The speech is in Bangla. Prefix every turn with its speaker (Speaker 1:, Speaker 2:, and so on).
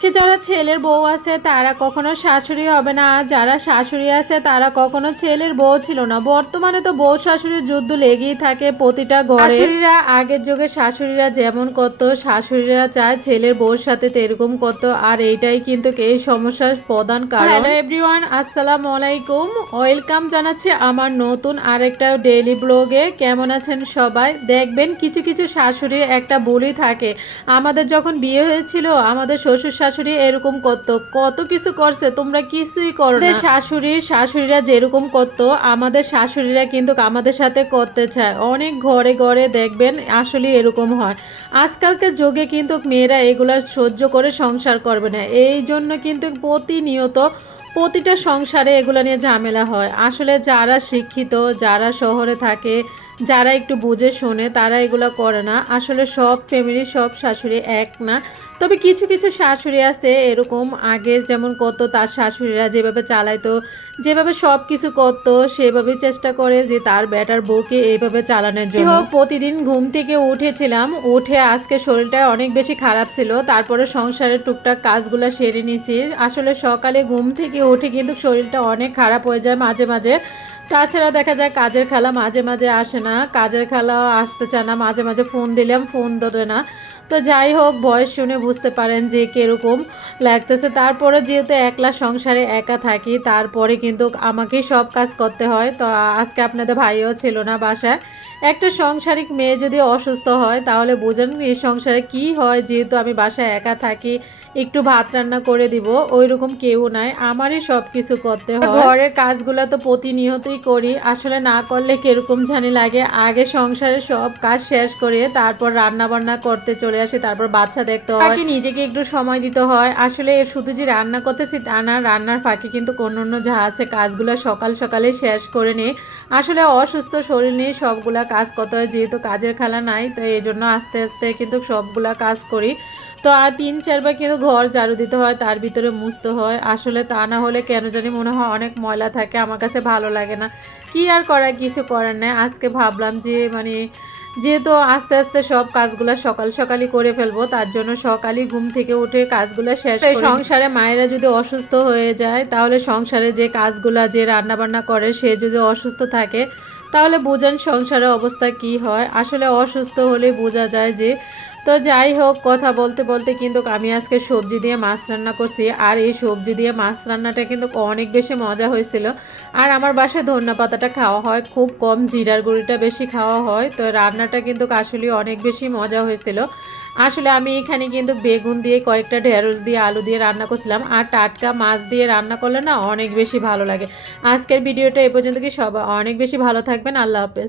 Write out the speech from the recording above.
Speaker 1: সে যারা ছেলের বউ আছে তারা কখনো শাশুড়ি হবে না। আর যারা শাশুড়ি আছে তারা কখনো ছেলের বউ ছিল না। বর্তমানে তো বউ শাশুড়ির যুদ্ধ লেগেই থাকে প্রতিটা ঘরে। শাশুড়িরা আগের যুগে শাশুড়িরা যেমন করতো শাশুড়িরা চায় ছেলের বউর সাথে তো এরকম করতো। আর এইটাই কিন্তু এই সমস্যার প্রধান কারণ। হ্যালো এভরিওয়ান আসসালামু আলাইকুম। ওয়েলকাম জানাচ্ছি আমার নতুন আরেকটা ডেইলি ব্লগে। কেমন আছেন সবাই? দেখবেন কিছু কিছু শাশুড়ির একটা বলি থাকে। আমাদের যখন বিয়ে হয়েছিল আমাদের শ্বশুর শাশুড়ি এরকম করতো, কত কিছু করছে, তোমরা কিছুই করো না। শাশুড়ি, শাশুড়িরা যেরকম করতো, আমাদের শাশুড়িরা কিন্তু আমাদের সাথে করতে চায়। অনেক ঘরে ঘরে দেখবেন আসলে এরকম হয়। আজকালকার যুগে কিন্তু মেয়েরা এগুলা সহ্য করে সংসার করবে না। এই জন্য কিন্তু প্রতিনিয়ত প্রতিটা সংসারে এগুলো নিয়ে ঝামেলা হয়। আসলে যারা শিক্ষিত, যারা শহরে থাকে, যারা একটু বুঝে শোনে, তারা এগুলো করে না। আসলে সব ফ্যামিলি সব শাশুড়ি এক না। তবে কিছু কিছু শাশুড়ি আছে এরকম আগে যেমন করতো তার শাশুড়িরা যেভাবে চালাইতো যেভাবে সব কিছু করতো সেভাবেই চেষ্টা করে যে তার বেটার বউকে এইভাবে চালানোর জন্য। হোক প্রতিদিন ঘুম থেকে উঠেছিলাম উঠে আজকে শরীরটা অনেক বেশি খারাপ ছিল তারপরে সংসারের টুকটাক কাজগুলো সেরে নিয়েছি। আসলে সকালে ঘুম থেকে উঠে কিন্তু শরীরটা অনেক খারাপ হয়ে যায় মাঝে মাঝে। তাছাড়া দেখা যায় কাজের খেলা মাঝে মাঝে আসে না, কাজের খেলাও আসতে চায় না, মাঝে মাঝে ফোন দিলাম ফোন ধরে না। তো যাই হোক, বয়স শুনে বুঝতে পারেন যে কীরকম। লাগতেছে। তারপরে যেহেতু একলা সংসারে একা থাকি তারপরে কিন্তু আমাকেই সব কাজ করতে হয়। তো আজকে আপনাদের ভাইও ছিল না বাসায়। একটা সংসারিক মেয়ে যদি অসুস্থ হয় তাহলে বোঝেন এই সংসারে কি হয়। যেহেতু আমি বাসায় একা থাকি একটু ভাত রান্না করে দিব ওই রকম কেউ নাই। আমারই সব কিছু করতে হয়। ঘরের কাজগুলো তো প্রতিনিয়তই করি। আসলে না করলে কীরকম জানি লাগে। আগে সংসারে সব কাজ শেষ করে তারপর রান্না বান্না করতে চলে আসি তারপর বাচ্চা দেখতে হয়। নিজেকে একটু সময় দিতে হয়। আসলে শুধু যে রান্না করতেছি তা না, রান্নার ফাঁকে কিন্তু অন্য অন্য যা আছে কাজগুলো সকাল সকালে শেষ করে নিই আসলে অসুস্থ শরীর নিয়ে সবগুলা কাজ করতে হয়, যেহেতু কাজের খেলা নাই, তো এই জন্য আস্তে আস্তে কিন্তু সবগুলা কাজ করি। তো আর তিন চারবার কিন্তু ঘর ঝাড়ু দিতে হয়, তার ভিতরে মুছতে হয়। আসলে তা না হলে কেন জানি মনে হয় অনেক ময়লা থাকে, আমার কাছে ভালো লাগে না। কি আর করার, কিছু করার নেই। আজকে ভাবলাম যে মানে যেহেতু আস্তে আস্তে সব কাজগুলো সকাল সকালই করে ফেলব তার জন্য সকালই ঘুম থেকে উঠে কাজগুলো শেষ করে। সংসারে মায়েরা যদি অসুস্থ হয়ে যায় তাহলে সংসারে যে কাজগুলো যে রান্নাবান্না করে সে যদি অসুস্থ থাকে তাহলে বোঝেন সংসারের অবস্থা কি হয়। আসলে অসুস্থ হলে বোঝা যায় যে তো যাই হোক, কথা বলতে বলতে কিন্তু আমি আজকে সবজি দিয়ে মাছ রান্না করছি। আর এই সবজি দিয়ে মাছ রান্নাটা কিন্তু অনেক বেশি মজা হয়েছিল। আর আমার বাসায় ধন্যা পাতাটা খাওয়া হয়, খুব কম জিরার গুঁড়িটা বেশি খাওয়া হয়। তো রান্নাটা কিন্তু আসলে অনেক বেশি মজা হয়েছিল। আসলে আমি এখানে কিন্তু বেগুন দিয়ে কয়েকটা ঢেঁড়স দিয়ে আলু দিয়ে রান্না করছিলাম। আর টাটকা মাছ দিয়ে রান্না করলে না অনেক বেশি ভালো লাগে। আজকের ভিডিওটা এ পর্যন্ত কি সবাই অনেক বেশি ভালো থাকবেন। আল্লাহ হাফেজ।